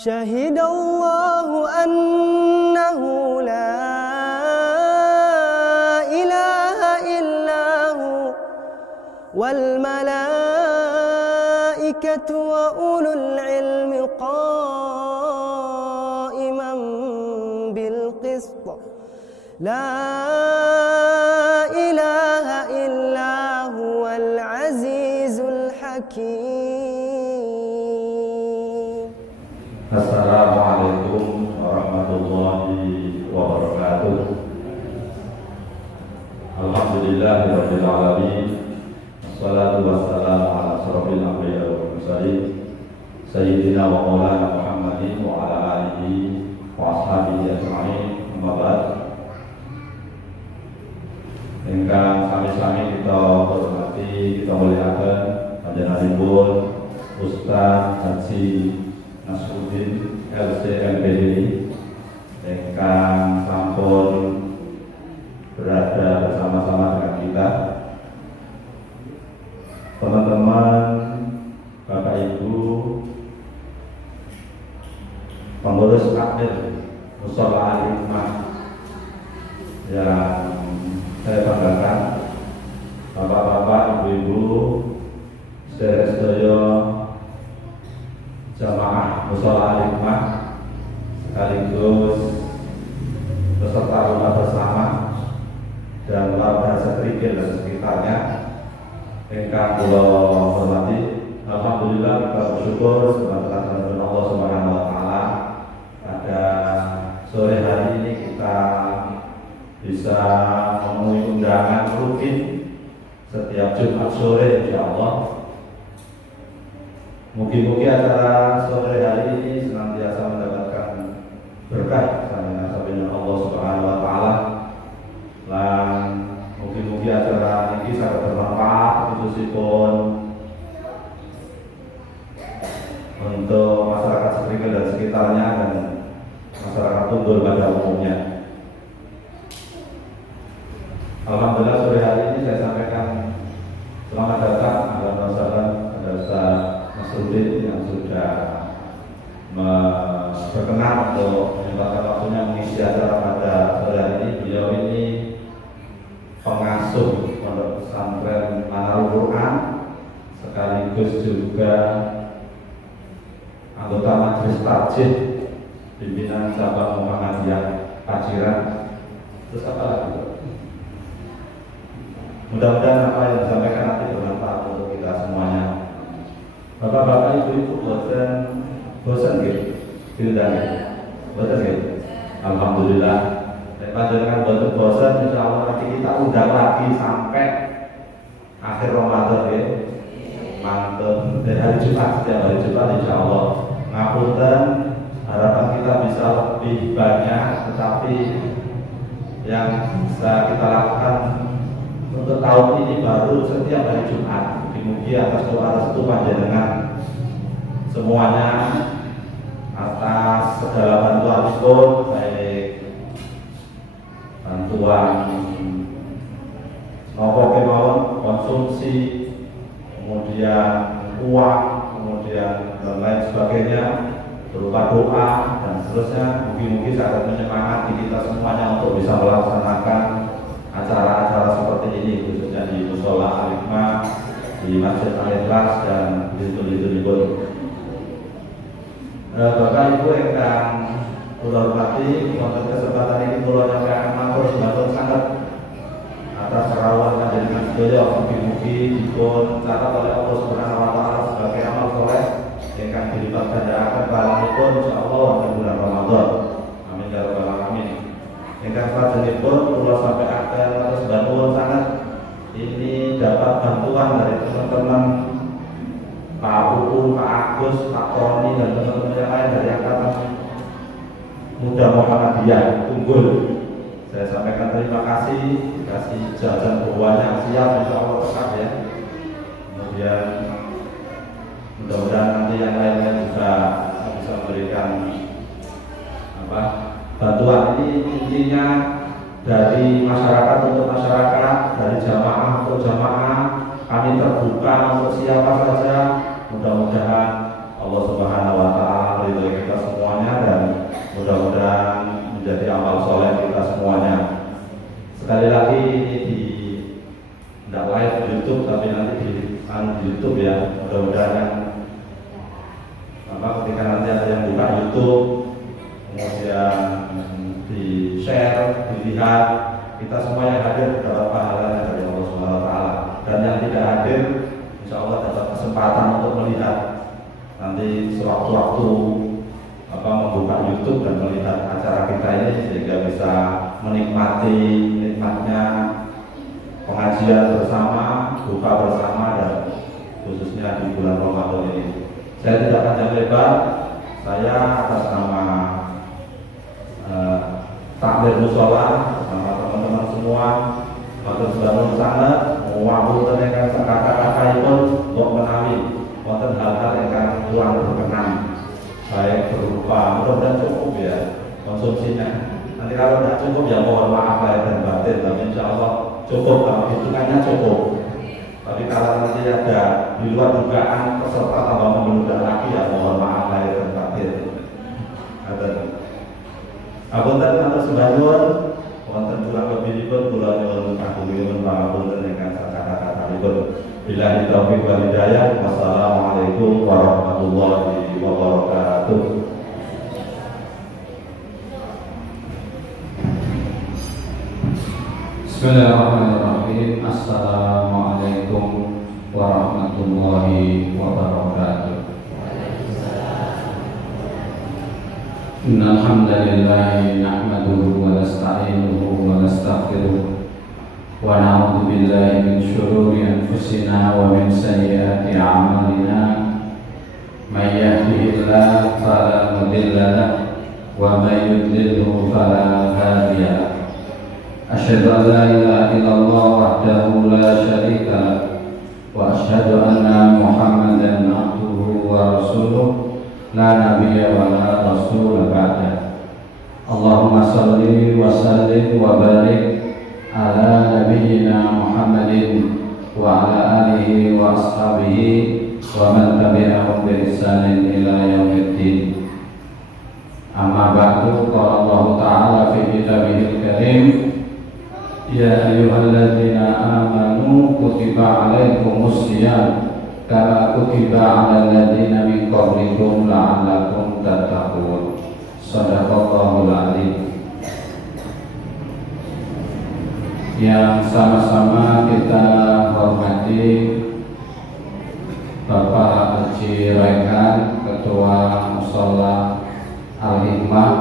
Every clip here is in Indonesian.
Syahidallahu annahu la ilaha illahu wal malaikatu wa ulul ilmi qa'iman bil qist. La ilaha illahu wal azizul hakim. Assalamualaikum warahmatullahi wabarakatuh. Alhamdulillahirabbil alamin. Wassalatu wassalamu ala asyrofil anbiya'i wal mursalin sayyidina wa maulana Muhammadin wa ala alihi wa ashabihi ajma'in. Amma ba'd. Ingkang sami-sami kita hormati, kita muliakan panjenenganipun Ustaz Haji Nasruddin LCMPD ingkang sampun berada bersama-sama dengan kita. Teman-teman, Bapak Ibu, pengurus takmir Mushola Al-Hikmah yang saya banggakan, Bapak-bapak, Ibu-ibu, sedherek-sedherek jamaah Mushola Al-Hikmah sekaligus peserta rumah bersama dan warga Setrigil dan sekitarnya ingkang kula hormati. Alhamdulillah, kita bersyukur kepada Allah Subhanahu wa taala pada sore hari ini kita bisa memenuhi undangan rutin setiap Jumat sore insyaallah. Mugi-mugi acara sore hari ini senantiasa mendapatkan berkah samping Allah Subhanahu wa taala. Lan mugi-mugi acara ini sangat bermanfaat khususipun untuk masyarakat Setrigil dan sekitarnya dan masyarakat Tunggul pada umumnya. Alhamdulillah, sore hari ini saya sampaikan selamat datang ahlan wa sahlan kepada Ustaz Nasruddin yang sudah berkenan untuk menyempatkan waktunya mengisi acara pada sore hari ini. Beliau ini pengasuh Pondok Pesantren Manarul Quran sekaligus juga anggota Majelis Tarjih pimpinan cabang Muhammadiyah Paciran. Terus apa lagi? Mudah-mudahan apa yang disampaikan nanti bermanfaat untuk kita semuanya. Bapak-bapak, ibu-ibu, bosan gitu, diundang, bosan gitu. Alhamdulillah. Panjenengan bosan, insya Allah nanti kita undang lagi sampai akhir Ramadan ya. Mantap. Dari hari Jumat, setiap hari Jumat insya Allah. Ngapunten, harapan kita bisa lebih banyak, tetapi yang bisa kita lakukan untuk tahun ini baru setiap hari Jumat. Mugi atas doa restu panjenengan semuanya, atas segala bantuan itu, baik bantuan nopo kemauan konsumsi, kemudian uang, kemudian dan lain sebagainya berupa doa dan seterusnya. Mugi-mugi sangat menyemangati kita semuanya untuk bisa melaksanakan acara-acara seperti ini, khususnya di Mushola Al-Hikmah, di Masjid Al-Ikhlas dan di Tunggul. Bapak Ibu ingkang kula hormati, wonten kesempatan ini kula nyampaikan matur sembah sangat atas rawuhan panjenengan sedaya. Mugi-mugi dipun catat oleh Allah Subhanahu wa taala sebagai amal saleh ingkang dilipat gandakan pahalipun insyaallah wonten bulan Ramadan. Amin ya rabbal alamin. Ingkang salajengipun kula sampaikan atas bantuan sangat ini dapat bantuan dari teman-teman Pak Uku, Pak Agus, Pak Tony dan teman-teman yang lain dari Angkatan Muda Muhammadiyah Tunggul. Saya sampaikan terima kasih, kasih jajan buahnya siap insya Allah tetap ya. Kemudian mudah-mudahan nanti yang lainnya juga bisa memberikan bantuan. Ini intinya dari masyarakat untuk masyarakat, dari jamaah untuk jamaah. Kami terbuka untuk siapa saja. Mudah-mudahan Allah Subhanahu wa taala meridhoi kita semua. yang buka YouTube, kemudian di share, dilihat, kita semua yang hadir dapat pahalanya dari Allah Subhanahu Wa Taala, dan yang tidak hadir, insya Allah dapat kesempatan untuk melihat nanti sewaktu-waktu membuka YouTube dan melihat acara kita ini, sehingga bisa menikmati nikmatnya pengajian bersama, buka bersama, dan khususnya di bulan Ramadan ini. Saya tidak panjang lebar, saya atas nama takmir mushola bersama teman-teman semua, matur suwun sanget muwahhul ingkang sakata-kataipun untuk menawi wonten hal-hal ingkang kurang berkenan, baik berupa, mudah-mudahan cukup ya konsumsinya. Nanti kalau tidak cukup ya mohon maaf lahir dan batin, tapi insya Allah cukup, kalau hitungannya cukup. Tapi kalau nanti ada di luar dugaan peserta tambah membludak lagi, ya mohon maaf lahir dan batin. Apunten matur suwun, wonten kurang lebihipun kula nyuwun kagungipun pangapunten ingkang sakata-katanipun. Billahi taufiq wal hidayah. Wassalamualaikum warahmatullahi wabarakatuh. Bismillahirrahmanirrahim. Assalamualaikum warahmatullahi wabarakatuh. Innal hamdalillah nahmaduhu wa nasta'inuhu wa nastaghfiruh wa na'udzu billahi min shururi anfusina wa min sayyiati a'malina. May yahdihillahu fala mudilla lahu wa may yudlilhu fala hadiya lahu. Asyhadu an la ilaha illallah wahdahu la syarika lahu wa asyhadu anna Muhammadan abduhu wa rasuluh la nabiyya wa la rasul ba'da. Allahumma shalli wa sallim wa barik ala nabiyyina Muhammadin wa ala alihi wa ashabihi wa man tabi'ahum bi ihsanin ila yaumiddin. Amma ba'du, qala Allah ta'ala fi kitabihil karim, ya ayyuhalladzina amanu kutiba alaikumus shiyam kama kutiba 'alal ladzina min qablikum la'allakum tattaqun. Shadaqallahul 'azim. Yang sama-sama kita hormati Bapak Haji Raihan, Ketua Mushola Al-Hikmah,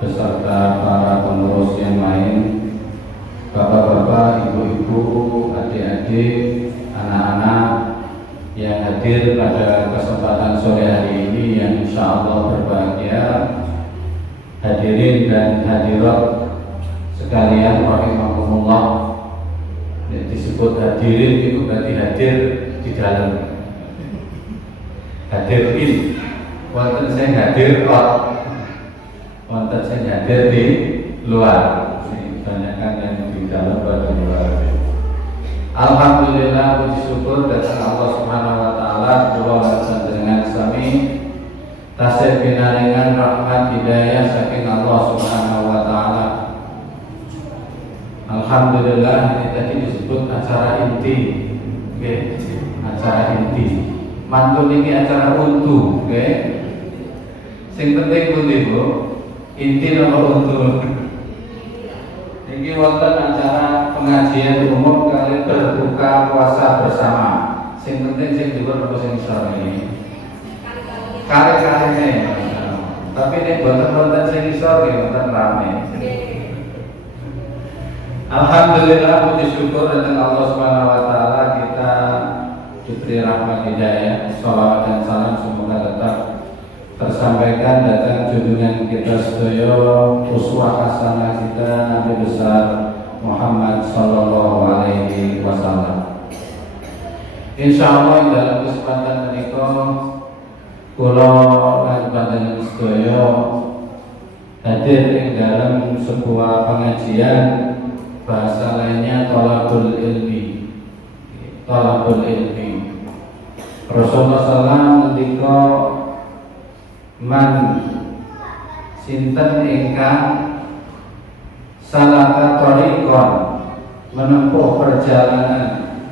beserta para pengurus yang lain, bapak-bapak, ibu-ibu, adik-adik, anak-anak yang hadir pada kesempatan sore hari ini yang insya Allah berbahagia. Hadirin dan hadirat sekalian rahimakumullah. Disebut hadirin itu berarti hadir di dalam, hadir in, wonten sing hadir kok, wonten sing hadir di luar. Banyakkan yang di dalam pada luar. Alhamdulillah, puji syukur datang Allah Subhanahu Wa Taala. Kula lan dengan sami tasih pinaringan rahmat hidayah saking Allah Subhanahu Wa Taala. Alhamdulillah, ini tadi disebut acara inti, okay. Acara inti. Mantun ini acara untu, okay. Sing penting pundi Bu? Inti nomor untu. Ini wonten acara pengajian umum kali berbuka puasa bersama. Sing penting sing dhuwur apa sing isor ini? Kali-kaline. Tapi nek boten-boten sing isor nggih wonten rame. Alhamdulillah, puji syukur datang Allah Subhanahu Wa Taala, kita diberi rahmat hidayah, sholawat dan salam semoga tetap tersampaikan datang junjungan kita sedaya, uswah hasanah kita Nabi besar Muhammad sallallahu alaihi wasallam. Insyaallah dalam kesempatan menika kula lan panjenengan sedaya hadir ing dalam sebuah pengajian, bahasa lainnya thalabul ilmi. Thalabul ilmi. Rasulullah sallallahu ngendika, man sinten ingkang salaka thariqan, menempuh perjalanan,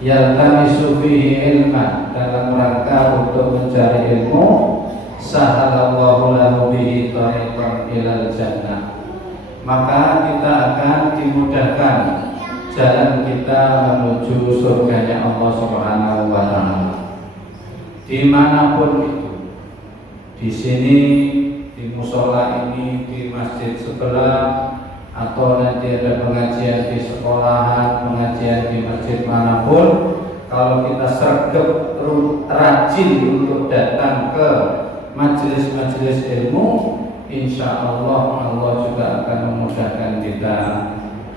yaltamisu fihi ilman, dalam rangka untuk mencari ilmu, ilal jannah, maka kita akan dimudahkan jalan kita menuju surganya Allah Subhanahu wa taala. Dimanapun itu, di sini, di musola ini, di masjid sebelah, atau nanti ada pengajian di sekolahan, pengajian di masjid manapun, kalau kita sergap rajin untuk datang ke majelis-majelis ilmu, insya Allah Allah juga akan memudahkan kita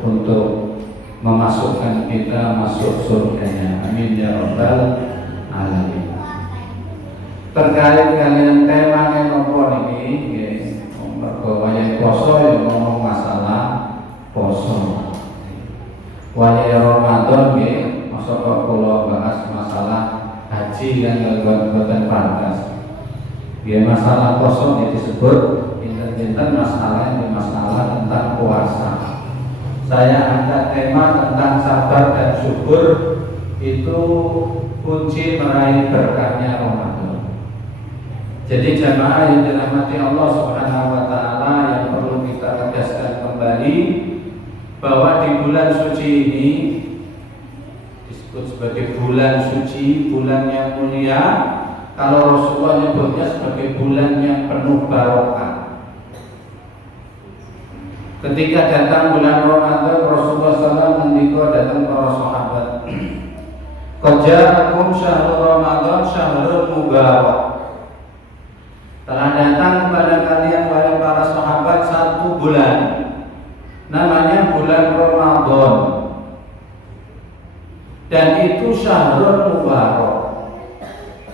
untuk memasukkan kita masuk surganya. Amin ya rabbal alamin. Terkait kalian tema yang nopo ini, mergo wayah poso ya ngomong masalah poso. Wayah Ramadan nggih, masa kok kula bahas masalah haji yang boten pantas. Ya masalah poso ini disebut inten-inten masalah tentang puasa. Saya angkat tema tentang sabar dan syukur, itu kunci meraih berkahnya Ramadan. Jadi jamaah yang dirahmati Allah Subhanahu wa taala, yang perlu kita tegaskan kembali bahwa di bulan suci ini disebut sebagai bulan suci, bulan yang mulia. Kalau Rasulullah menyebutnya sebagai bulan yang penuh barokah. Ketika datang bulan Ramadan, Rasulullah SAW mendikau datang para sahabat. Qad ja'akum syahrul Ramadan syahrul mubarak. Telah datang kepada kalian wahai para sahabat satu bulan, namanya bulan Ramadan, dan itu syahrul mubarak.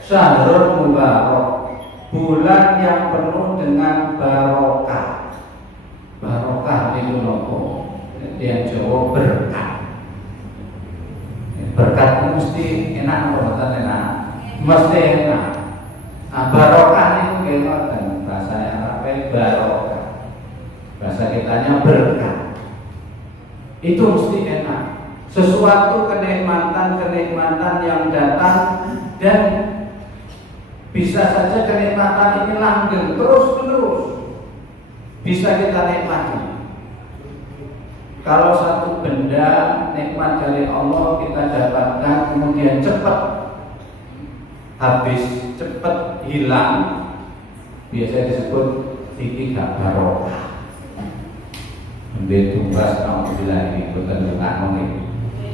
Syahrul mubarak, bulan yang penuh dengan barokah. Barokah itu nopo? Yang Jawa berkah. Berkat itu mesti enak atau tidak enak? Mesti enak. Nah, barokah itu gimana? Bahasa Arabnya barokah, bahasa kitanya berkah. Itu mesti enak. Sesuatu kenikmatan yang datang, dan bisa saja kenikmatan ini langgeng terus menerus, bisa kita nikmati. Kalau satu benda nikmat dari Allah kita dapatkan, kemudian cepat habis, cepat hilang, biasa disebut iki gak barokah. Ambil tumbas, alhamdulillah ini bukan ini,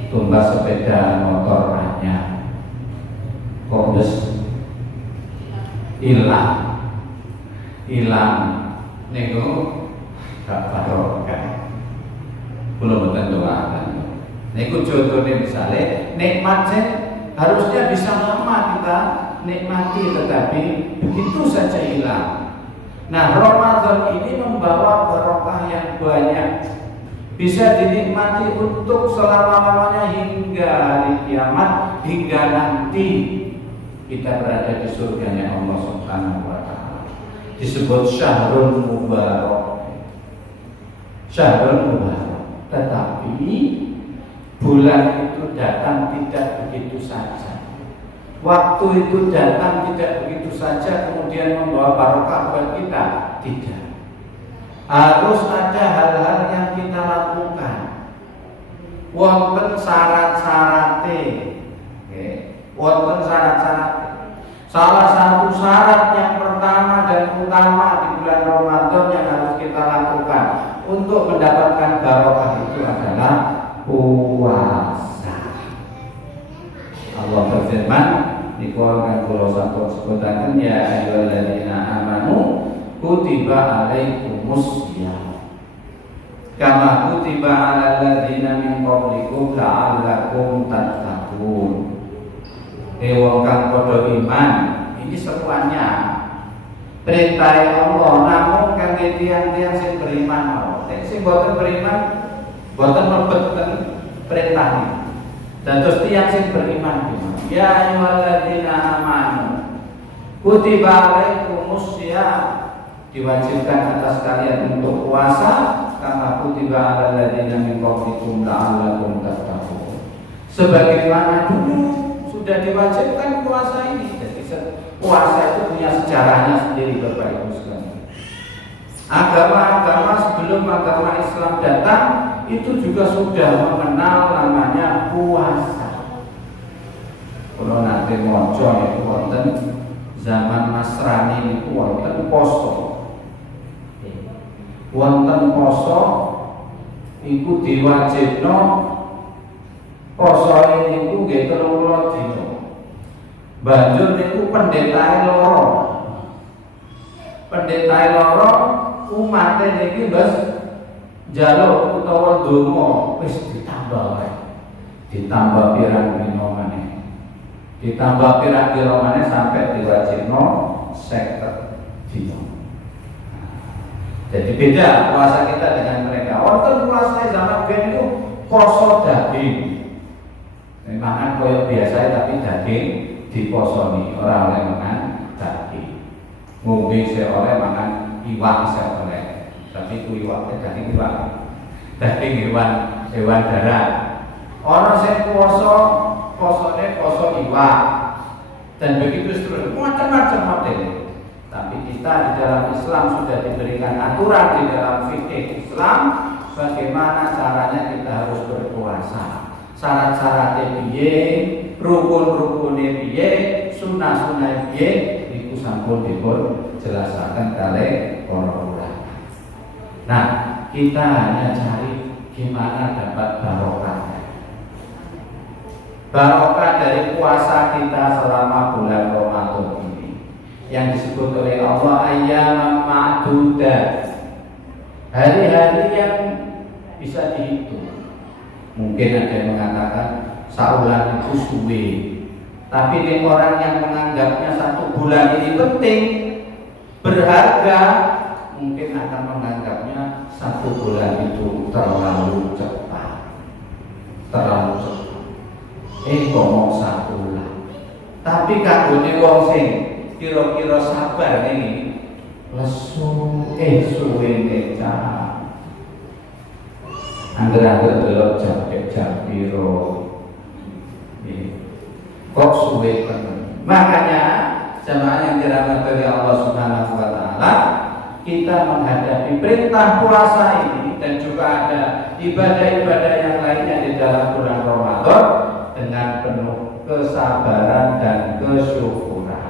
tumbas sepeda motor hanya kondes hilang nego gak barokah. Belum betul doakan. Nego contohnya misalnya nikmatnya harusnya bisa lama kita nikmati, tetapi begitu saja hilang. Nah, Ramadan ini membawa barokah yang banyak, bisa dinikmati untuk selama-lamanya hingga hari kiamat, hingga nanti kita berada di surganya Allah Subhanahu wa taala. Disebut syahrul mubarak. Syahrul mubarak. Tetapi bulan itu datang tidak begitu saja. Waktu itu datang tidak begitu saja kemudian membawa barokah buat kita. Tidak. Harus ada hal-hal yang kita lakukan. Wonten syarat-syarate. Wonten syarat-syarat. Salah satu syarat yang pertama dan utama di bulan Ramadan yang harus kita lakukan untuk mendapatkan barokah itu adalah puasa. Allah berfirman, dikeluarkan pulau satu sebutakan, ya ayyuhalladzina amanu kutiba alaikumus syiyam kama kutiba alal ladzina min qablikum la'allakum tattaqun. Wong kang padha iman, ini seruannya perintah Allah, namun kangge tiyang-tiyang sing beriman mawon. Sing boten beriman boten mlebet perintah ini. Dan terus tiyang sing beriman gimana? Ya ayyuhalladzina amanu kutiba alaikumus syiyam, diwajibkan atas kalian untuk puasa kama kutiba alal ladzina min qablikum la'allakum tattaqun. Sebagaimana dulu sudah diwajibkan puasa ini. Jadi puasa itu punya sejarahnya sendiri Bapak Ibu sekalian. Agama-agama sebelum agama Islam datang itu juga sudah mengenal namanya puasa. Kalau nanti moco itu wonten zaman Nasrani itu wonten poso. Wonten poso iku diwajibno poso niku nggih 30 dina. Banjur niku pendetae loro. Pendetae loro umat niki wis njaluk utawa ndonga wis ditambah wae. Ditambah pirang dina maneh. Ditambah pirang dina maneh sampai diwajibno 50 dina. Jadi beda puasa kita dengan mereka. Wonten puasa zaman biyen itu poso daging. Memang koyo biasa tapi daging diposoni, ora oleh makan daging. Ngombe se oleh makan iwak se oleh. Tapi ku iwak daging iwak. Daging hewan darat. Ana sing posone poso iwak. Dan begitu seterusnya, macam-macam model. Tapi kita di dalam Islam sudah diberikan aturan di dalam fikih Islam bagaimana caranya kita harus berpuasa. Syarat-syaratnya piye, rukun-rukunnya piye, sunnah-sunnah piye, itu sampun dipun jelaskan oleh para ulama. Nah, kita hanya cari gimana dapat barokahnya. Barokah dari puasa kita selama bulan Ramadan ini yang disebut oleh Allah ayyam ma'dudat, hari-hari yang bisa dihitung. Mungkin ada yang mengatakan saulan itu suwe, tapi nih orang yang menganggapnya 1 bulan ini penting, berharga, mungkin akan menganggapnya 1 bulan itu terlalu cepat, terlalu cepat. Ngomong 1 bulan, tapi kagone wong sing kira-kira sabar ini lesu suwe necah angger-angger delok jam piro kok suwe kan. Makanya jamaah yang dirahmati oleh Allah Subhanahu wa taala, kita menghadapi perintah puasa ini dan juga ada ibadah-ibadah yang lainnya di dalam bulan Ramadan dengan penuh kesabaran dan kesyukuran.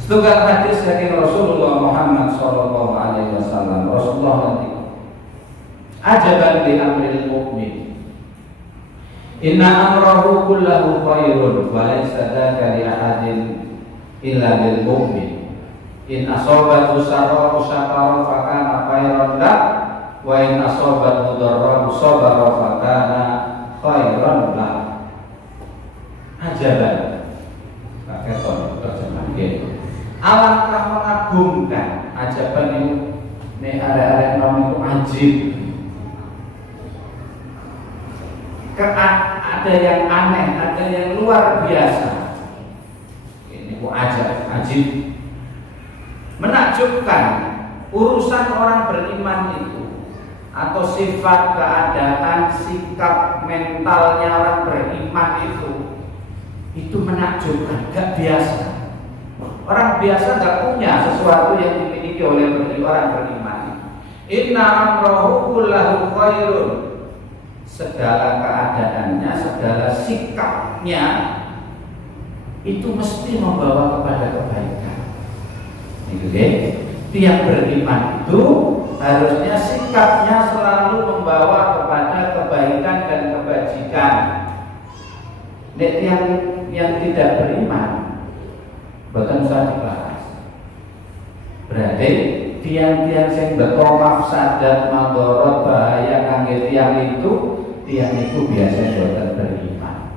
Setunggal hadis dari Rasulullah Muhammad sallallahu alaihi wasallam, Rasulullah nanti ajaban li amril mu'min, inna amrahu kullahu khairun wa laysa dzaka li ahadin illa lil mu'min, in asabatu sarra syakara fa kana khairan lah wa in asabatu darra sabara fa kana khairan lah. Ajaban pakai terjemahan gitu. Alangkah mengagumkan, ajaban itu nih ada nama itu ajib. Ada yang aneh, ada yang luar biasa. Ini ku ajib, menakjubkan. Urusan orang beriman itu atau sifat, keadaan, sikap mentalnya orang beriman itu menakjubkan, gak biasa. Orang biasa gak punya sesuatu yang dimiliki oleh orang beriman. Inna amrahu kullahu khairun, segala keadaannya, segala sikapnya itu mesti membawa kepada kebaikan. Itu deh. Tiap beriman itu harusnya sikapnya selalu membawa kepada kebaikan dan kebajikan. Nek yang tidak beriman bahkan usah dibahas. Berarti tiang-tiang sing beto mafsadat madharat bahaya kangge tiang itu biasa boten beriman.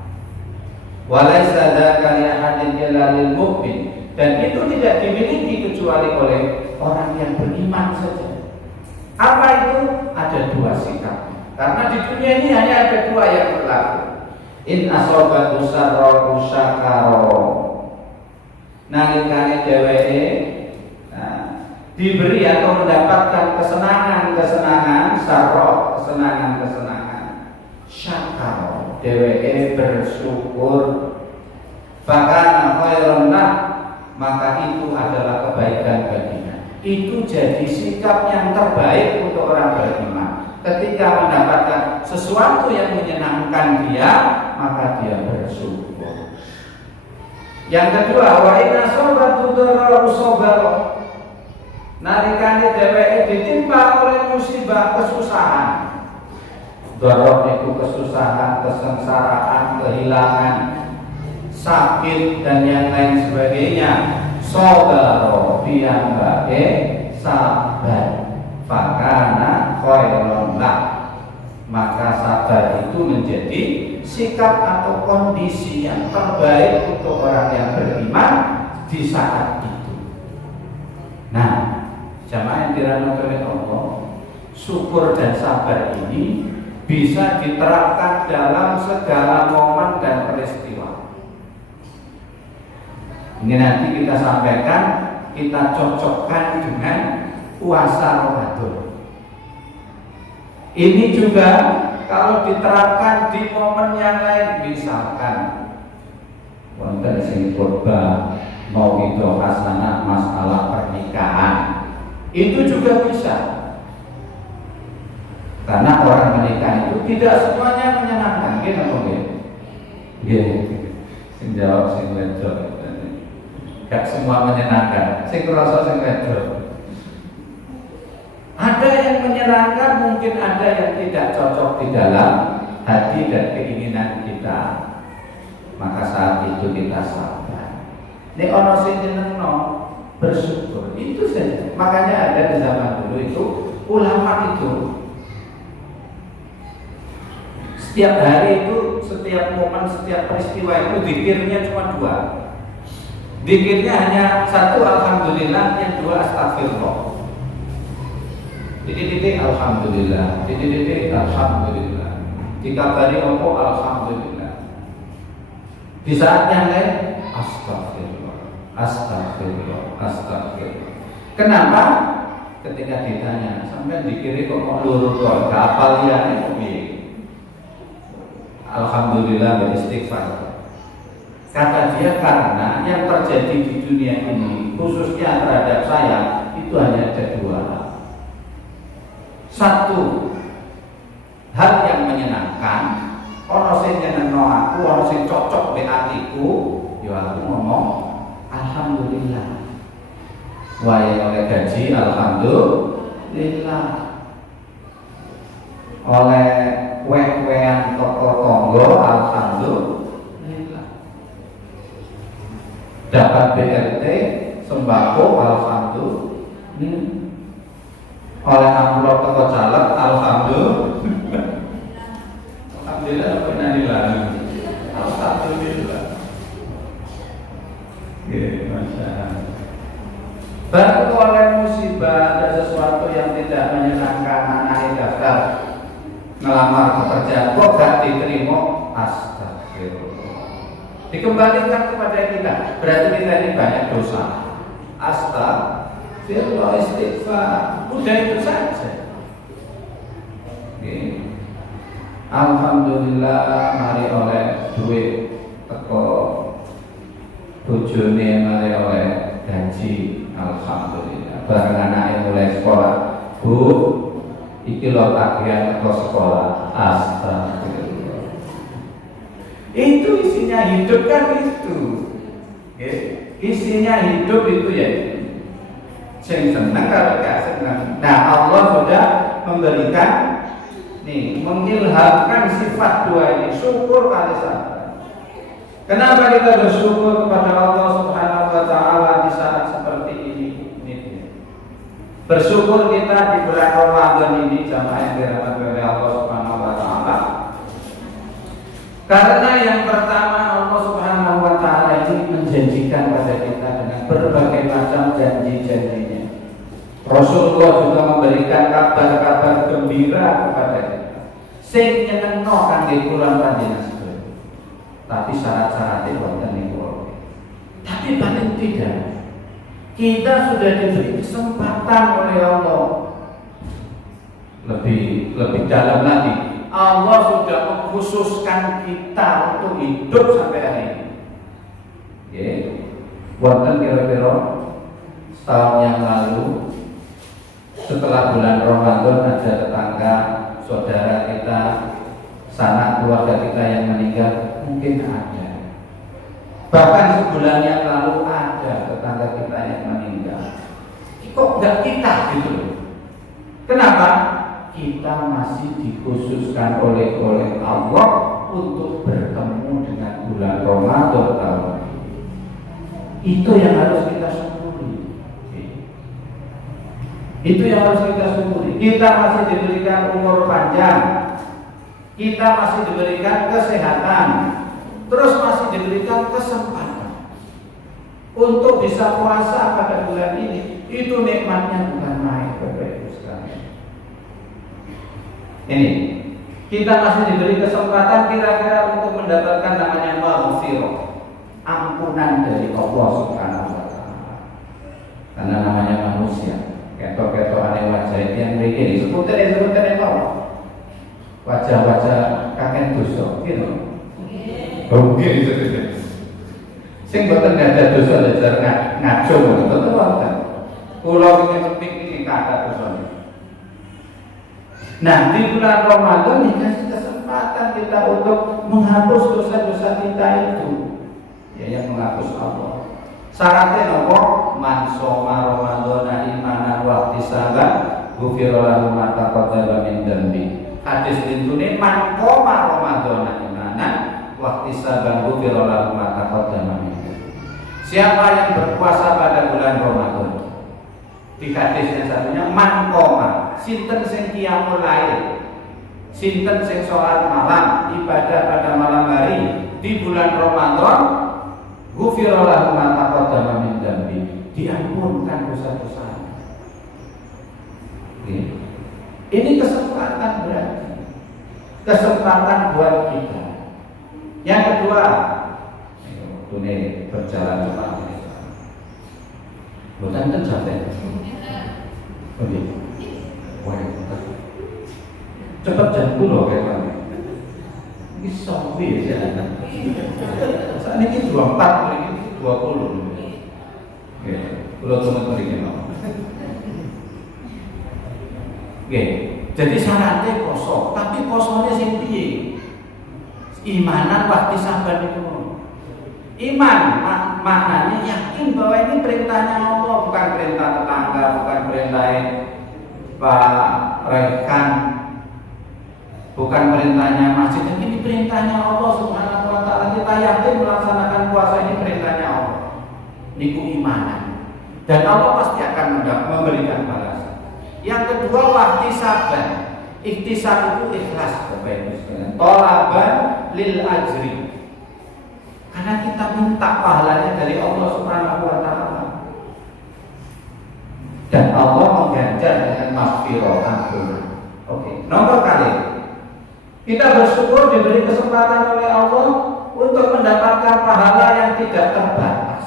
Walaysa dzaka li ahadin illa lil mu'min, dan itu tidak dimiliki kecuali oleh orang yang beriman saja. Apa itu? Ada 2 sikap. Karena di dunia ini hanya ada 2 yang berlaku. In asobatu sarra syakara, nalikane dheweke diberi atau mendapatkan kesenangan sarra, kesenangan syakara, dheweke bersyukur, fakana khairan lah, maka itu adalah kebaikan baginya. Itu jadi sikap yang terbaik untuk orang beriman. Ketika mendapatkan sesuatu yang menyenangkan dia, maka dia bersyukur. Yang kedua, wa inna sabatu darru sabara. Nalikane dheweke ditimpa oleh musibah kesusahan. Darab itu kesusahan, kesengsaraan, kehilangan, sakit dan yang lain sebagainya. Sabara piyambake sabar. Fakana khairan lah. Maka sabar itu menjadi sikap atau kondisi yang terbaik untuk orang yang beriman di saat itu. Nah, jamaah yang dirahmati oleh Allah, syukur dan sabar ini bisa diterapkan dalam segala momen dan peristiwa. Ini nanti kita sampaikan, kita cocokkan dengan puasa Ramadan. Ini juga kalau diterapkan di momen yang lain, misalkan wonten sing khotbah mau itu hasanah masalah pernikahan, itu juga bisa. Karena orang menikah itu tidak semuanya menyenangkan, gitu mungkin. Sing jawab sing wedok. Gak semua menyenangkan. Sing krasa sing wedok. Ada yang menyenangkan, mungkin ada yang tidak cocok di dalam hati dan keinginan kita. Maka saat itu kita sabar. Nek ono sing nyenengno, bersyukur. Itu saja. Makanya ada di zaman dulu itu ulama itu setiap hari itu, setiap momen, setiap peristiwa itu zikirnya cuma 2. Zikirnya hanya 1 alhamdulillah, yang 2 astagfirullah. Titik-titik alhamdulillah, titik-titik alhamdulillah. Dikabari apa alhamdulillah. Di saat yang lain astagfirullah, astagfirullah, astagfirullah. Kenapa? Ketika ditanya, sampai dikiri kok mau lurus kok, gak apal liyane kok piye? Alhamdulillah beristighfar. Kata dia, karena yang terjadi di dunia ini, khususnya terhadap saya, itu hanya ada 2 hal. 1, hal yang menyenangkan, ono sing nyenengno aku, ono sing cocok be atiku, yo aku ngomong alhamdulillah. Wae oleh gaji alhamdulillah. Oleh wek-wekan toko tonggo alhamdulillah. Dapat BLT sembako alhamdulillah. Oleh amplop toko caleg alhamdulillah. Alhamdulillah penanilah. Alhamdulillah. Masyaallah. Baru oleh musibah ada sesuatu yang tidak menyenangkan, anak daftar ngelamar pekerjaan kok gak diterima, astagfirullah. Dikembalikan kepada kita, berarti kita ini banyak dosa. Astagfirullah, istighfar, udah itu saja. Alhamdulillah mari oleh duit teko bojone, mari oleh gaji, alhamdulillah. Bareng anake mulai sekolah, Bu, iki lho tagihan teko sekolah, astagfirullah. Itu isinya hidup kan itu. Isinya hidup itu ya. Sing senang kalau gak senang. Nah, Allah sudah memberikan mengilhamkan sifat 2 ini, syukur kali sabar. Kenapa kita bersyukur kepada Allah Subhanahu wa taala di saat seperti ini? Bersyukur kita di bulan Ramadan ini, jamaah yang dirahmati oleh Allah Subhanahu wa taala. Karena yang pertama, Allah Subhanahu wa taala ini menjanjikan pada kita dengan berbagai macam janji-janjinya. Rasulullah juga memberikan kabar-kabar gembira kepada kita. Sing nyenengno kangge kula panjenengan sedaya. Tapi syarat-syaratnya wonten niku. Tapi paling tidak, kita sudah diberi kesempatan oleh Allah. Lebih dalam lagi, Allah sudah mengkhususkan kita untuk hidup sampai hari ini. Wonten kira-kira Setahun yang lalu setelah bulan Ramadan ada tetangga, saudara kita, sanak keluarga kita yang meninggal, mungkin ada. Bahkan sebulan yang lalu ada tetangga kita yang meninggal. Kok enggak kita gitu loh? Kenapa? Kita masih dikhususkan oleh Allah untuk bertemu dengan bulan Ramadan tahun ini. Itu yang harus kita syukuri. Itu yang harus kita syukuri. Kita masih diberikan umur panjang, kita masih diberikan kesehatan, terus masih diberikan kesempatan untuk bisa puasa pada bulan ini. Itu nikmatnya bukan main, Bapak Ibu sekalian. Ini kita masih diberi kesempatan kira-kira untuk mendapatkan namanya maghfirah, ampunan dari Allah Subhanahu wa taala. Karena namanya manusia, ketok-ketok aneh wajah itu yang begini, sebutan apa? Wajah-wajah kakek dosa, gitu. Oke, itu. Sing boten ada dosa lejar ngaco, betul wonten. Kula ingin petik ini kata dosa. Nah, di bulan Ramadan dikasih kesempatan kita untuk menghapus dosa-dosa kita itu. Ya, yang menghapus Allah. Syaratnya nopo? Man shoma Ramadhana imanan wa ihtisaban ghufira lahu ma taqaddama min dhanbi. Hadis intune man qoma Ramadhana imanan wa ihtisaban ghufira lahu ma taqaddama min dhanbi. Siapa yang berpuasa pada bulan Ramadan? Di hadis yang satunya man qoma, sinten sing qiyamul lail, sinten sing salat malam, ibadah pada malam hari di bulan Ramadan, ghufira lahu ma taqaddama min dhanbi, diampunkan dosa-dosanya. Ini kesempatan berarti, kesempatan buat kita. Yang kedua, ini berjalan cepat. Bukan tercapai. Oke. Cepat jam 10 kayak ini sopi ya. Saat ini 24, ini 20. Oke, kalau teman-teman ini mau. Oke, jadi syaratnya poso, tapi posonya sing piye? Imanan waktu sabar itu. Iman maknanya yakin bahwa ini perintahnya Allah, bukan perintah tetangga, bukan perintah Pak Rekan, bukan perintahnya masjid. Ini perintahnya Allah Subhanahu wa taala. Kita yakin melaksanakan puasa ini perintahnya Allah. Niku imanan. Dan Allah pasti akan memberikan balasan. Yang kedua, waktu sabar. Ikhtisab itu ikhlas, Bapak Ibu sekalian. Thalaban lil ajri. Karena kita minta pahalanya dari Allah Subhanahu wa taala. Dan Allah mengganjar dengan maghfirah, ampunan. Oke, nomor kali kita bersyukur diberi kesempatan oleh Allah untuk mendapatkan pahala yang tidak terbatas.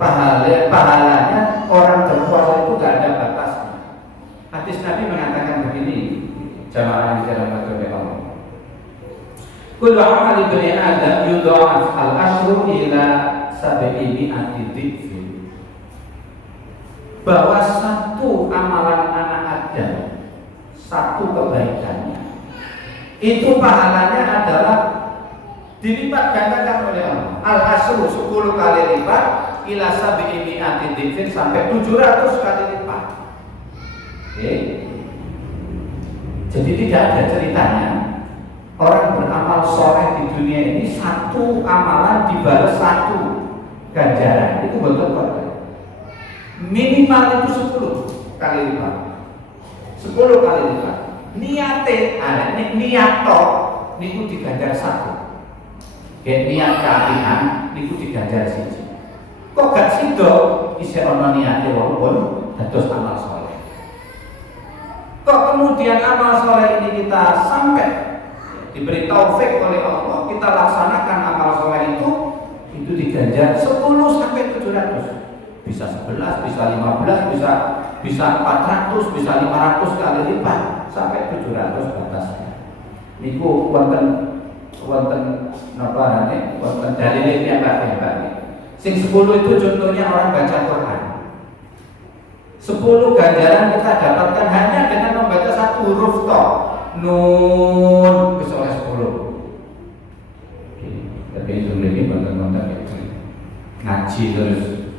Pahalanya orang berpuasa itu tidak ada batasnya. Hadis Nabi mengatakan begini, jamaah yang dirahmati oleh Allah. Kullu amali bani Adam yudha'af al-ashru ila 700 dhifin. Bahwa satu amalan anak Adam, satu kebaikannya, itu pahalanya adalah dilipat gandakan oleh Allah. Al-ashru 10 kali lipat ila 700 dhifin sampai 700 kali lipat. Oke. Jadi tidak ada ceritanya orang beramal soleh di dunia ini satu amalan dibalas satu ganjaran, itu betul-betul minimal itu 10 kali lipat, 10 kali lipat. Niato niku diganjar satu, kayak niat keapian niku diganjar siji. Kok gak sido isih ana niate walaupun dados amal soleh. Kok kemudian amal soleh ini kita sampai diberi taufik oleh Allah, kita laksanakan amal soleh itu diganjar 10 sampai 700, bisa 11, bisa 15, bisa 400, bisa 500 kali lipat sampai 700 batasnya. Niku wonten napa nate wonten dalile yang hebat. Sing 10 itu contohnya orang baca Quran. 10 ganjaran kita dapatkan hanya dengan membaca satu huruf toh. Nun wis oleh 10. Tapi itu lebih konten-konten ngaji terus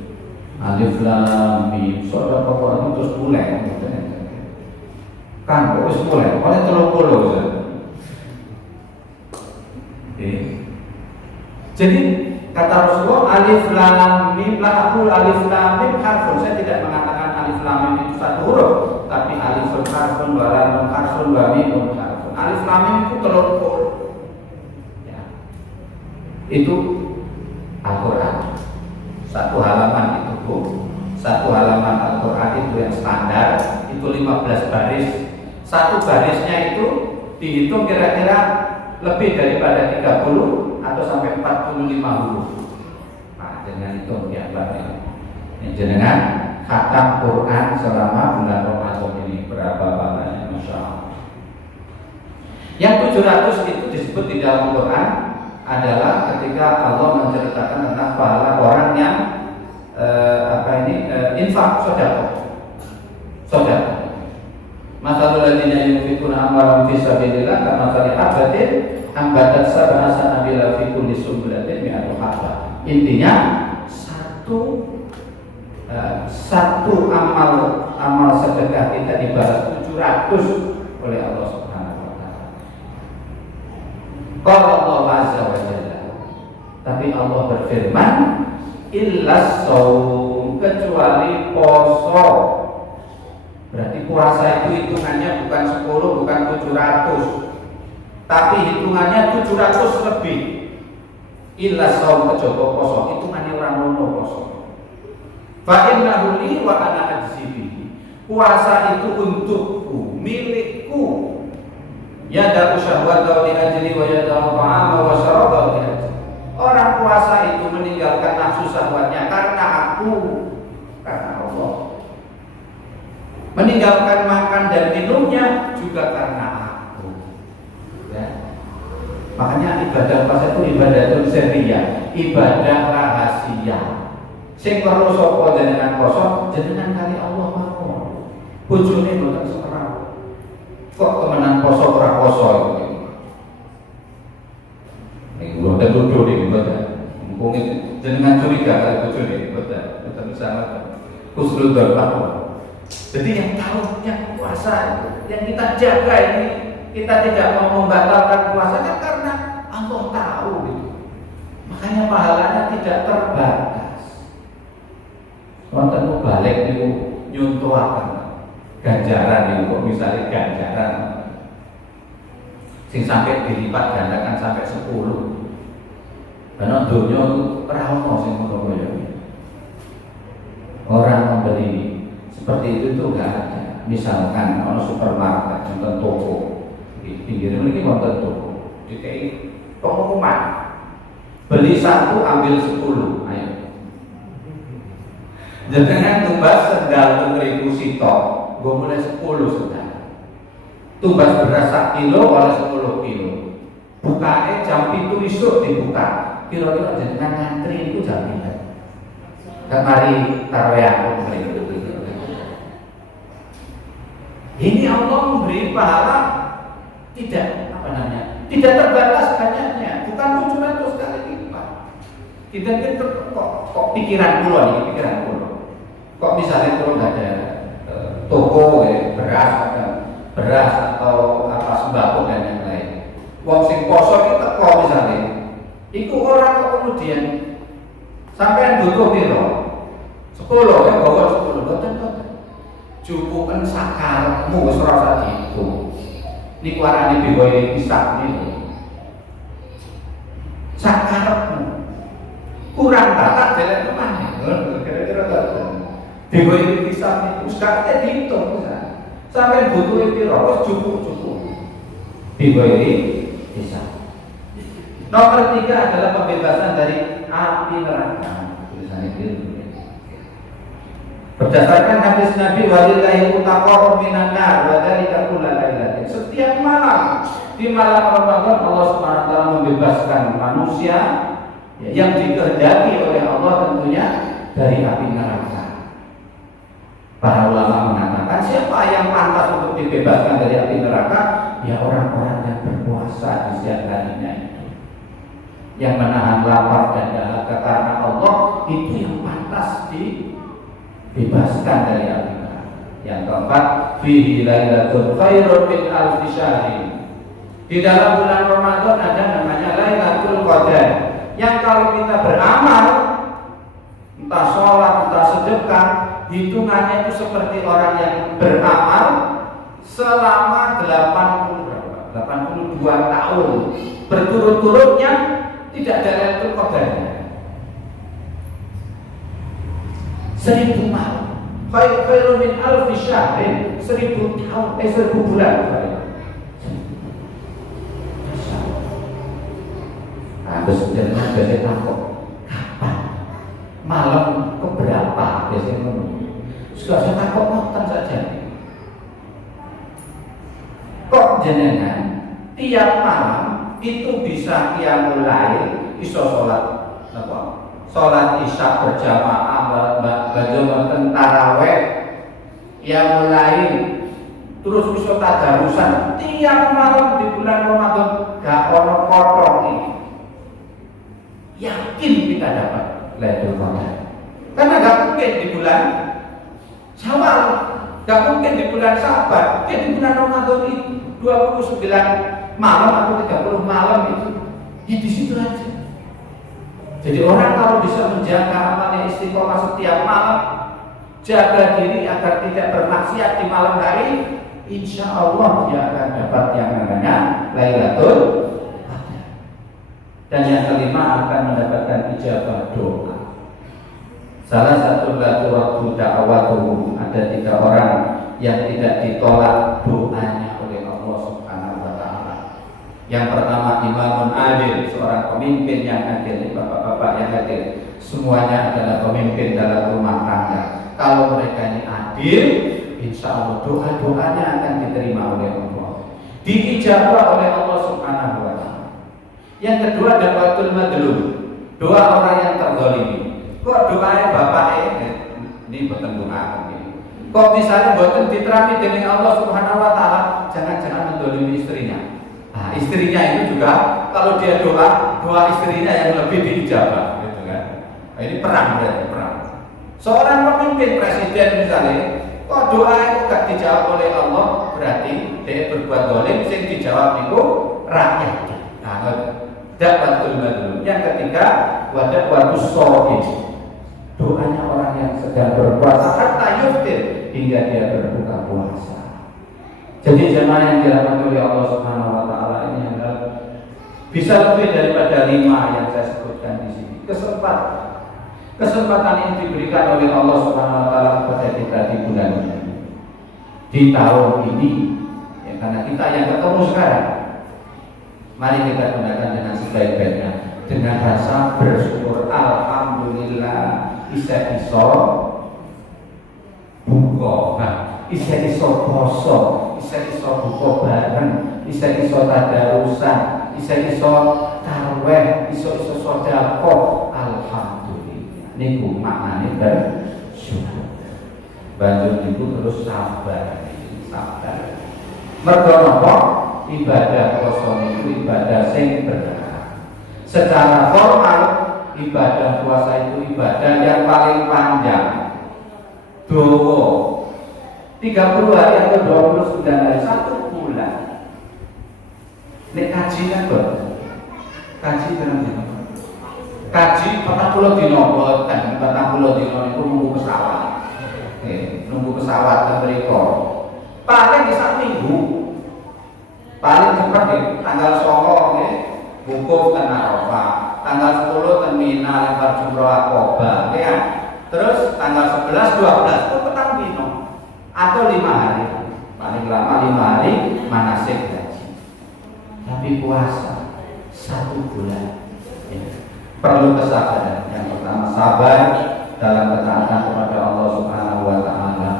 alif lam mim soal pokoknya terus mulai kan terus mulai oleh 30. Jadi kata Rasulullah alif lam mim la aqul alif lam mim harfun, saya tidak mengatakan alif lam mim itu satu huruf, tapi alifun harfun wa lam harfun wa mim harfun. Alif lam mim itu 30. Ya. Itu Al-Qur'an. Satu halaman itu satu halaman Al-Qur'an itu yang standar itu 15 baris. Satu barisnya itu dihitung kira-kira lebih daripada 30 atau sampai 45 huruf. Nah, dengan itu diambil jenengan khatam Quran selama bulan Ramadan ini berapa pahalanya, Masya Allah. Yang 700 itu disebut di dalam Quran adalah ketika Allah menceritakan tentang pahala orang yang infak sedekah. Masalul ladzina yunfiquna amwalahum fi sabilillah kamathali habatin ambatat sab'a sanabila fi kulli sunbulatin mi'atu habbah. Intinya satu amal sedekah kita dibalas 700 oleh Allah Subhanahu wa taala. Qala Allah azza wa jalla. Tapi Allah berfirman, illas shaum, kecuali poso. Berarti puasa itu hitungannya bukan 10, bukan 700, tapi hitungannya 700 lebih. Illas shaum, kecoba poso, hitungannya orang ngono poso. Fa innahu li wa ana ajzi bihi. Puasa itu untukku, milikku. Yada'u syahwatahu li ajli wa yada'u ta'ama wa syarabahu li ajli. Orang puasa itu meninggalkan nafsu syahwatnya karena aku, karena Allah. Meninggalkan makan dan minumnya juga karena aku. Ya. Makanya ibadah puasa itu ibadah sirriyah, ibadah rahasia. Sing perlu sapa jenengan poso, jenengan kali Allah mawon. Bojone mboten semerau. Kok temenan poso ora poso iki. Nek kula teduh iki mboten. Mumpung jenengan curiga kali bojone mboten sama. Husnul dzan. Jadi yang tahu yang puasa yang kita jaga ini, kita tidak mau membatalkan puasanya karena Allah tahu gitu. Makanya pahalanya tidak terbatas. Wonten balik niku nyuntuhaken ganjaran niku kok misalnya ganjaran sing sampai dilipat gandakan sampai 10. Karena dunia ora ono sing ngono ya. Orang membeli seperti itu tuh enggak ada. Misalkan ono supermarket, contoh toko di pinggir ini wonten toko. Dikai pengumuman. Beli 1 ambil 10. Ayo. Jangan tumbas sendal 1000 sitok, gue mulai 10 sendal. Tumbas beras 1 kilo oleh 10 kilo. Bukanya jam itu isuk dibuka. Kira-kira jangan ngantri itu jam 3. Kemari tarawih ini Allah memberi pahala tidak tidak terbatas banyaknya, bukan 700 kali lipat. Kita kok pikiran dulu nih, pikiran dulu. Kok misalnya kalau nggak ada toko beras atau apa sembako dan yang lain, wong sing poso kita kok misalnya, iku orang kok kemudian sampai butuh piro 10 ya bawa 10 boten cukupen sakarmu wis ora usah dihitung. Niku arane biwai pisah niku. Sakarepmu. Kurang batak jalan kemana? Kira-kira ngoten. Biwai pisah niku sakate dihitung bisa. Sampai butuh piro wis cukup. Biwai pisah. Nomor 3 adalah pembebasan dari api neraka. Tulisannya itu. Berdasarkan hadis Nabi walillahi utaqarrab minan nar wa dzalika kullailatin. Setiap malam di malam Ramadan Allah Subhanahu wa taala membebaskan manusia yang dikehendaki oleh Allah dan dari api neraka. Para ulama mengatakan siapa yang pantas untuk dibebaskan dari api neraka? Ya orang-orang yang berpuasa di siang harinya itu, yang menahan lapar dan dahaga karena Allah, itu yang pantas dibebaskan dari api neraka. Yang keempat, fihi lailatul khairun min alfi syahrin. Di dalam bulan Ramadan ada namanya Lailatul Qadar, yang kalau kita beramal, entah sholat, entah sedekah, hitungannya itu seperti orang yang beramal selama 82 tahun berturut-turutnya, tidak ada Lailatul Qadarnya. 1000 malam. Khairun min alfi syahrin, 1000 tahun, 1000 bulan. Terus jangan biasanya takut kapan malam keberapa biasanya ngomong. Sudah saya takut nonton saja. Kok jenengan tiap malam itu bisa qiyamul lail, iso sholat apa? Sholat isya berjamaah, bagaimana tarawih, qiyamul lail, terus iso tadarusan tiap malam di bulan Ramadan, gak ono potong ini. Yakin kita dapat Lailatul Qadar. Karena gak mungkin di bulan Syawal, gak mungkin di bulan Sabat, di bulan Ramadan itu 29 malam atau 30 malam itu, ya di situ aja. Jadi orang kalau bisa menjaga amalnya istiqomah setiap malam, jaga diri agar tidak bermaksiat di malam hari, insya Allah dia akan dapat yang namanya Lailatul. Dan yang kelima akan mendapatkan ijabah doa. Salah satu waktu da'watuhu, ada 3 orang yang tidak ditolak doanya oleh Allah Subhanahu wa taala. Yang pertama imamun adil, seorang pemimpin yang adil, bapak-bapak yang adil. Semuanya adalah pemimpin dalam rumah tangga. Kalau mereka ini adil, insya Allah doa-doanya akan diterima oleh Allah, diijabah oleh Allah Subhanahu wa taala. Yang kedua da'watul madlum, doa orang yang terzalimi. Kok doanya bapaknya ini boten doa ini. Kok misalnya boten diterami dengan Allah Subhanahu wa taala, jangan-jangan mendolimi istrinya. Nah, istrinya itu juga kalau dia doa istrinya yang lebih diijabah, gitu kan. Nah, ini perang berarti perang. Seorang pemimpin presiden misalnya, kok doa itu gak dijawab oleh Allah, berarti dia berbuat dolim, sing dijawab itu rakyat. Nah, da'watul madlum. Yang ketiga, wada'watus shahid, doanya orang yang sedang berpuasa hatta yuftir, hingga dia berbuka puasa. Jadi jemaah yang dirahmati oleh Allah Subhanahu wa taala, ini adalah bisa lebih daripada 5 yang saya sebutkan di sini. Kesempatan ini diberikan oleh Allah Subhanahu wa taala kepada kita di bulan ini, di tahun ini, ya, karena kita yang ketemu sekarang. Mari kita gunakan dengan sebaik-baiknya, dengan rasa bersyukur. Alhamdulillah, isa-iso buka, isa-iso poso, isa-iso buka bareng, isa-iso tadarusan, isa-iso tarweh, isa-iso sedekah. Alhamdulillah, niku maknane bersyukur. Banjur niku terus sabar. Mergo napa? Ibadah puasa itu ibadah sing berkah. Secara formal ibadah puasa itu ibadah yang paling panjang. Dawa 30 hari atau 29 hari, 1 bulan. Nek kaji kan kok. Kaji kan kaji 40 dino boten, 40 dino niku nunggu pesawat. Nunggu pesawat ke mriko. Paling di sak minggu. Paling cepat ya, tanggal 9 ya, wukuf ten Arafah, tanggal 10 ten Mina lempar jumroh Aqobah, ya. Terus tanggal 11, 12 itu petang dino atau 5 hari, paling lama 5 hari manasik haji. Tapi puasa 1 bulan, ya. Perlu kesabaran. Yang pertama sabar dalam ketaatan kepada Allah Subhanahu wa taala,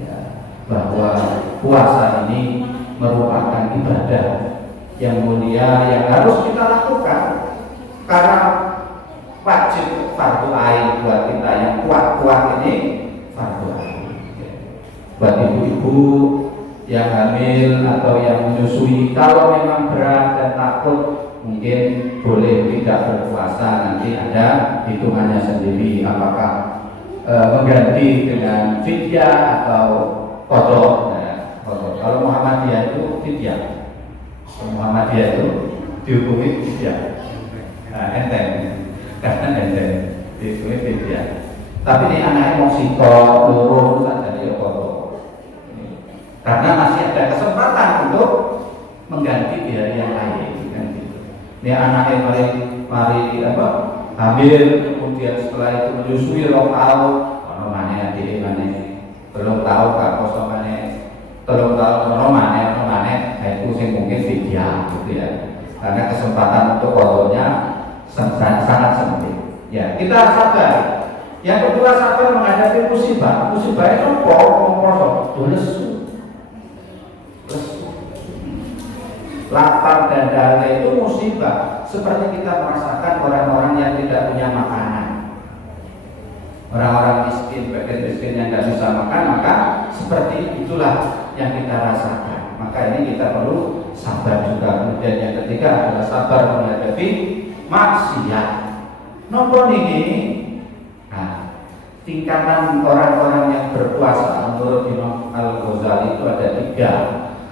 ya, bahwa puasa ini merupakan ibadah yang mulia yang harus kita lakukan, karena wajib fardu ain buat kita yang kuat-kuat ini, fardu ain. Buat ibu-ibu yang hamil atau yang menyusui, kalau memang berat dan takut, mungkin boleh tidak berpuasa, nanti ada hitungannya sendiri apakah mengganti dengan fidyah atau qadha. Kalau Muhammadiyah itu fidyah, Muhammadiyah itu dihukumi fidyah, enteng, karena enteng dihukumi fidyah. Tapi ini anaknya mau sikot, lurus saja dia qadha, karena masih ada kesempatan untuk mengganti di hari yang lain. Ini anaknya mari hamil, kemudian setelah itu menyusui lokal, mana belum tahu kak kosong belum tahu mana itu sih mungkin fidyah gitu ya, karena kesempatan untuk kotornya sangat sempit. Ya, kita sabar. Yang kedua, sabar menghadapi musibah. Musibah itu kosong, lesu, lapar dan dahaga itu musibah. Seperti kita merasakan orang-orang yang tidak punya makanan, orang-orang miskin, bagian miskin yang tidak bisa makan, maka seperti itulah yang kita rasakan. Maka ini kita perlu sabar juga. Kemudian yang ketiga adalah sabar menghadapi maksiat. Nopo ini, nah, tingkatan orang-orang yang berpuasa menurut Imam Al-Ghazali itu ada 3.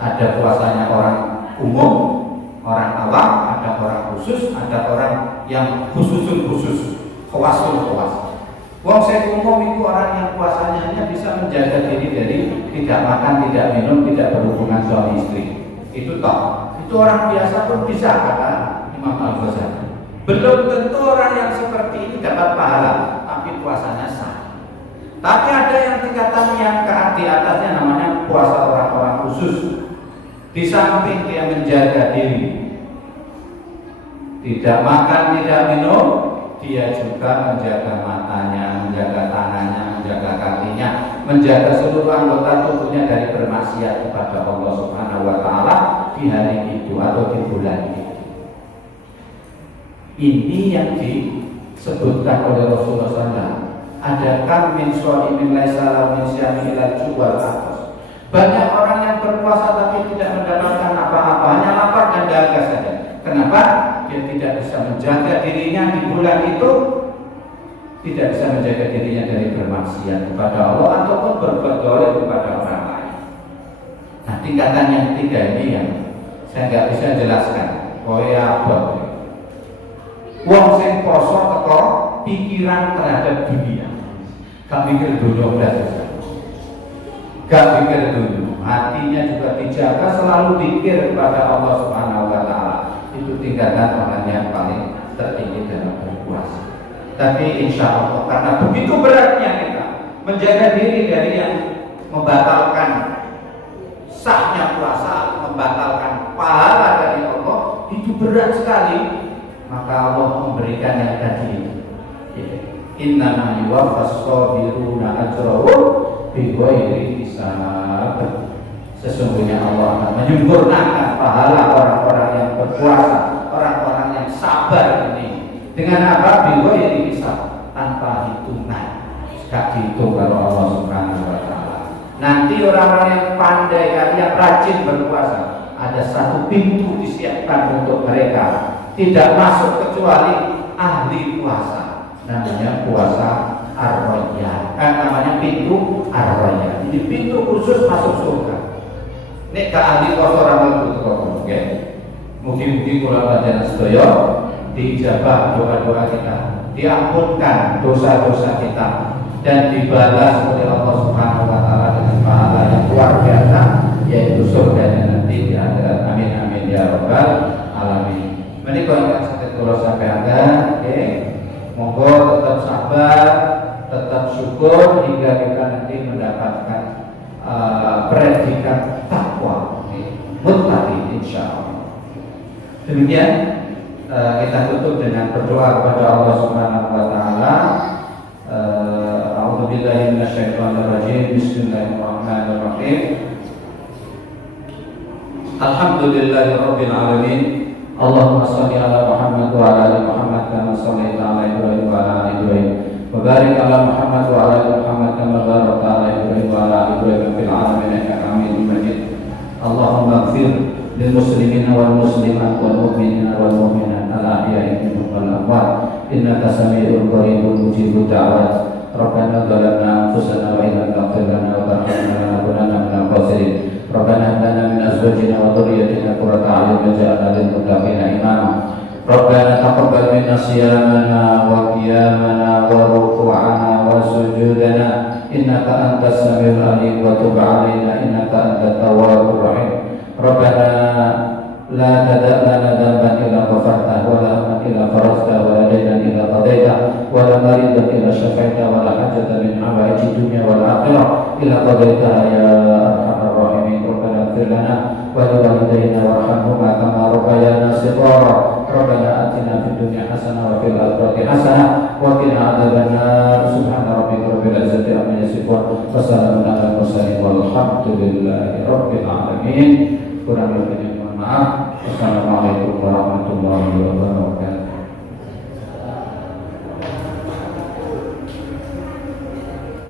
Ada puasanya orang umum, orang awam, ada orang khusus, ada orang yang khusus, khawasul khawas. Wong sing umum itu orang yang puasanya hanya bisa menjaga diri dari tidak makan, tidak minum, tidak berhubungan suami istri. Itu toh. Itu orang biasa pun bisa, kata Imam Al-Ghazali. Belum tentu orang yang seperti ini dapat pahala, tapi puasanya sah. Tapi ada yang tingkatan yang di atasnya, namanya puasa orang-orang khusus. Di samping dia menjaga diri, tidak makan, tidak minum, dia juga menjaga matanya, menjaga tangannya, menjaga kakinya, menjaga seluruh anggota tubuhnya dari bermaksiat kepada Allah Subhanahu wa Ta'ala di hari itu atau di bulan itu. Ini yang disebutkan oleh Rasulullah SAW. Adakah min shaimin laisa lahu min syami ila juwal atas. Banyak orang yang berpuasa tapi tidak mendapatkan apa-apa, hanya lapar dan dahaga saja. Kenapa? Dia tidak bisa menjaga dirinya di bulan itu, tidak bisa menjaga dirinya dari bermaksiat kepada Allah ataupun berbuat dolim kepada orang lain. Nah, tingkatan yang ketiga ini yang saya nggak bisa jelaskan. Oh ya, apa? Wong sing poso teko pikiran terhadap dunia, gak mikir dulu berarti. Gak pikir dulu, hatinya juga dijaga, selalu pikir kepada Allah Subhanahu wa Ta'ala. Itu tingkatan orang yang paling tertinggi dalam berpuasa. Tapi insya Allah, karena begitu beratnya kita menjaga diri dari yang membatalkan sahnya puasa, membatalkan pahala dari Allah, itu berat sekali. Maka Allah memberikan yang tadi. Innama yuwaffas sabiruna ajrahum bighairi hisab. Sesungguhnya Allah akan menyempurnakan pahala orang-orang yang berpuasa, orang-orang yang sabar ini. Dengan apa? Bighairi hisab, tanpa hitungan. Tidak dihitung kalau Allah Subhanahu wa Ta'ala. Nanti orang-orang yang pandai, yang rajin berpuasa, ada satu pintu disiapkan untuk mereka. Tidak masuk kecuali ahli puasa. Namanya puasa Ar-Rayyan, namanya pintu Ar-Rayyan. Ini pintu khusus masuk surga. Nek ka ahli puasa ora mlebu kok, nggih. Mugi-mugi kula panjenengan sedaya diijabah doa-doa kita, diampunkan dosa-dosa kita, dan dibalas oleh Allah Subhanahu wa Ta'ala dengan pahala yang luar biasa, yaitu surganya nanti di akhirat. Amin amin ya rabbal alamin. Menika ingkang saged kula sampaikan, nggih. Monggo tetap sabar, tetap syukur hingga kita nanti mendapatkan predikat takwa mutlaki insyaallah. Demikian kita tutup dengan berdoa kepada Allah Subhanahu wa Ta'ala. A'udzubillahi minasyaitonir rajim. Bismillahirrahmanirrahim. Alhamdulillahirabbil alamin. Allahumma shalli ala Muhammad wa ala ali Muhammad كما صليت على إبراهيم وعلى آل إبراهيم وبارك على محمد وعلى آل محمد كما باركت على إبراهيم وعلى آل إبراهيم في العالمين إنك حميد مجيد اللهم اغفر للمسلمين والمسلمات والمؤمنين والمؤمنات الأحياء منهم والأموات إنك سميع قريب مجيب الدعوات ربنا ظلمنا أنفسنا وإن لم تغفر لنا وترحمنا لنكونن من الخاسرين ربنا هب لنا من أزواجنا وذريتنا قرة أعين واجعلنا للمتقين إماما ربنا تقبل منا صيامنا وقيامنا وركوعنا وسجودنا إنك أنت السميع العليم وتب علينا إنك أنت التواب الرحيم ربنا لا تدع لنا ذنبا إلا غفرته ولا هما إلا فرجته ولا دينا إلا قضيته ولا مريضا إلا شفيته ولا حاجة من حوائج الدنيا والآخرة إلا قضيتها يا أرحم الراحمين ربنا اغفر لنا ولوالدينا وارحمهما كما ربيانا صغارا ربنا آتنا في الدنيا حسنة وفي الآخرة حسنة وقنا عذاب النار سبحان ربك رب العزة عما يصفون وسلام على المرسلين والحمد لله رب العالمين. Kurang lebihnya mohon maaf. Wassalamualaikum warahmatullahi wabarakatuh.